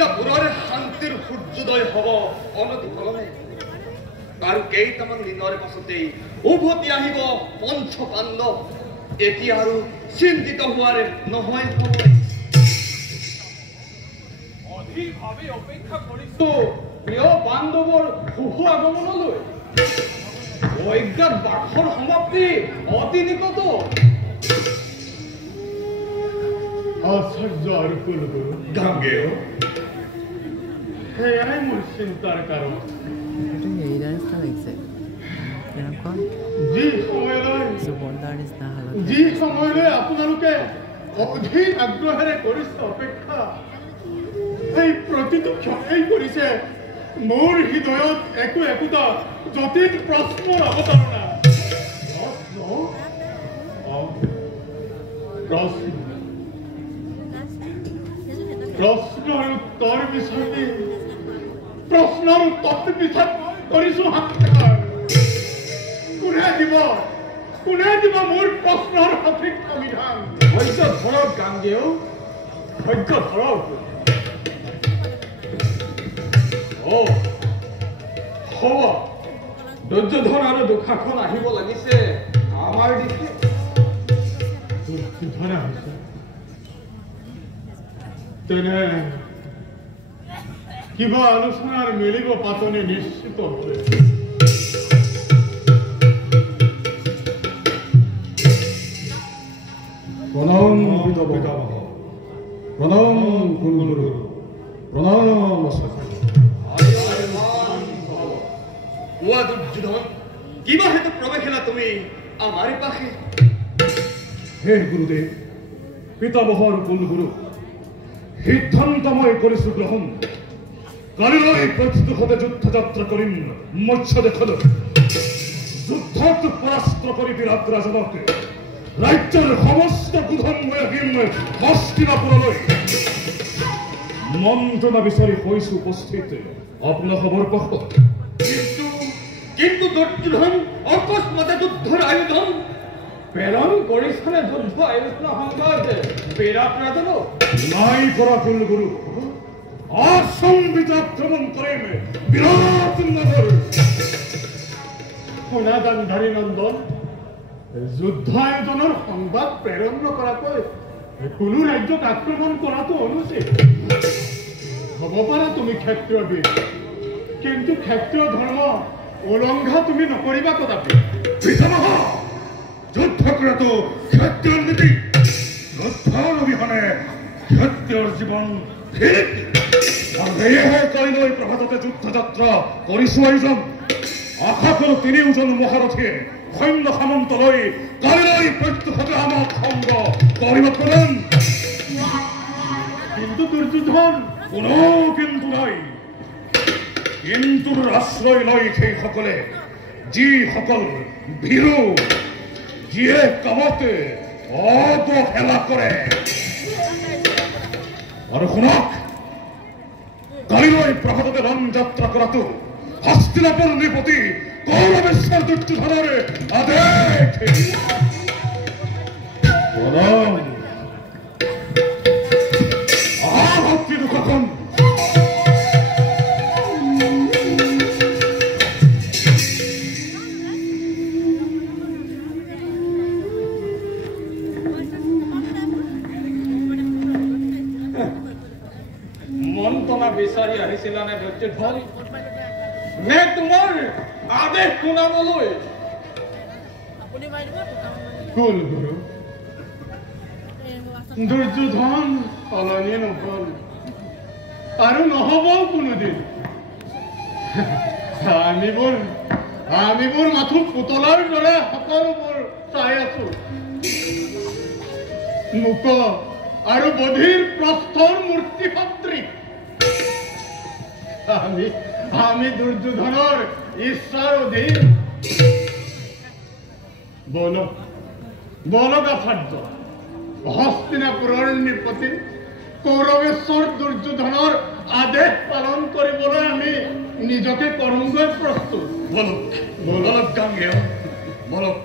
হস্তিনাপুৰৰ শান্তিৰ সূৰ্যোদয় হ'ব অনতিপলমে আৰু কেইটামান দিনৰ পাছতেই উভতি আহিব পঞ্চ পাণ্ডৱ এতিয়া আৰু চিন্তিত হোৱাৰ নহয় অধিকভাৱে অপেক্ষা কৰিছো প্ৰিয় পাণ্ডৱৰ শুভ আগমনলৈ অজ্ঞাত বাসৰ সমাপ্তি অতি নিকট আশ্চৰ্য আৰু কুলগুৰু গাঙ্গেয় সেয়াই মোৰ চিন্তাৰ কাৰণ যি সময়লৈ আপোনালোকে অধীৰ আগ্ৰহেৰে কৰিছে অপেক্ষা এই প্ৰতিটো ক্ষণেই কৰিছে মোৰ হৃদয়ত একোটা জটিল প্ৰশ্নৰ অৱতাৰণা প্ৰশ্নৰ উত্তৰ বিচাৰি কৰিছো কোনে দিব মোৰ প্ৰশ্নৰ সঠিক সমাধান ধৈৰ্য ধৰক গাঙ্গেয় ধৈৰ্য ধৰক দুৰ্যোধন আৰু দুঃশাসন আহিব লাগিছে আমাৰ দিশে দুৰ্যোধন আহিছে তেনে কিবা আলোচনাৰ মিলিব পাতনি নিশ্চিত হবে প্ৰণাম পিতামহ প্ৰণাম কুলগুৰু প্ৰণাম দুৰ্যোধন কিবা হেতু প্ৰৱেশিলা তুমি আমাৰ পাশে হে গুৰুদেৱ পিতামহৰ কুলগুৰু সিদ্ধান্ত মই কৰিছো গ্ৰহণ কালিলৈ প্ৰস্তুত যুদ্ধ যাত্ৰা কৰিম মৎস্য দেখলৈ যুদ্ধত পৰাস্ত কৰি বিৰাট ৰাজনক ৰাজ্যৰ সমস্ত গোধন মই আহিম হস্তিনাপুৰলৈ মন্ত্ৰণা বিচাৰি হৈছো উপস্থিত আপোনাৰ খবৰ পঢ়ক কিন্তু দুৰ্যোধন অকস্মাতে যুদ্ধৰ আয়োজন প্ৰেৰণ কৰিছনে যুদ্ধ আয়োজন সংবাদ বিৰাট ৰাজনক নাই কৰা কুলগুৰু অসম্বিত আক্ৰমণ কৰিম বিৰাট নগৰ শুনা গান্ধাৰী নন্দন যুদ্ধ আয়োজনৰ সংবাদ প্ৰেৰণ নকৰাকৈ কোনো ৰাজ্যক আক্ৰমণ কৰাটো অনুচিত হ'ব পাৰে তুমি ক্ষেত্ৰবিদ কিন্তু ক্ষেত্ৰীয় ধৰ্ম উলংঘা তুমি নকৰিবা কদাপি পিতামহ যুদ্ধ কৰাটো ক্ষেত্ৰৰ নীতি যুদ্ধৰ অবিহনে ক্ষেত্ৰৰ জীৱন আৰু সেয়েহে কাইলৈ প্ৰভাততে যুদ্ধ যাত্ৰা কৰিছো আয়োজন আশা কৰো তিনিওজন মহাৰথীয়ে সৈন্য সামন্ত লৈ কাইলৈ প্ৰত্যুষতে আমাক সংগ কৰিব প্ৰদান কিন্তু দুৰ্যোধন কোনো কিন্তু নাই কিন্তু আশ্ৰয় লৈ সেইসকলে যিসকল ভীৰু যিয়ে কামতে অৱহেলা কৰে আৰু শুনক কাইলৈ প্ৰভাততে ৰণ যাত্ৰা কৰাটো হস্তিনাপুৰ নৃপতি কৌৰৱেশ্বৰ দুৰ্যোধনৰ আদেশ প্ৰণাম ভক্তি দুখন মন্ত্ৰণা বিচাৰি আহিছিলানে দুৰ্যোধন নে তোমাৰ আদেশ শুনাবলৈ কুলগুৰু দুৰ্যোধন সলনি নহল আৰু নহবও কোনোদিন আমিবোৰ মাথো পুতলাৰ দৰে সকলোবোৰ চাই আছো মুক আৰু বধিৰ প্ৰস্থৰ মূৰ্তি সদৃশ আমি দুৰ্যোধনৰ ইচ্ছাৰ অধীন বলগাচাৰ্য হস্তিনাপুৰৰ নৃপতি কৌৰৱেশ্বৰ দুৰ্যোধনৰ আদেশ পালন কৰিবলৈ আমি নিজকে কৰোঁগৈ প্ৰস্তুত বলক গাঙ্গেয় বলক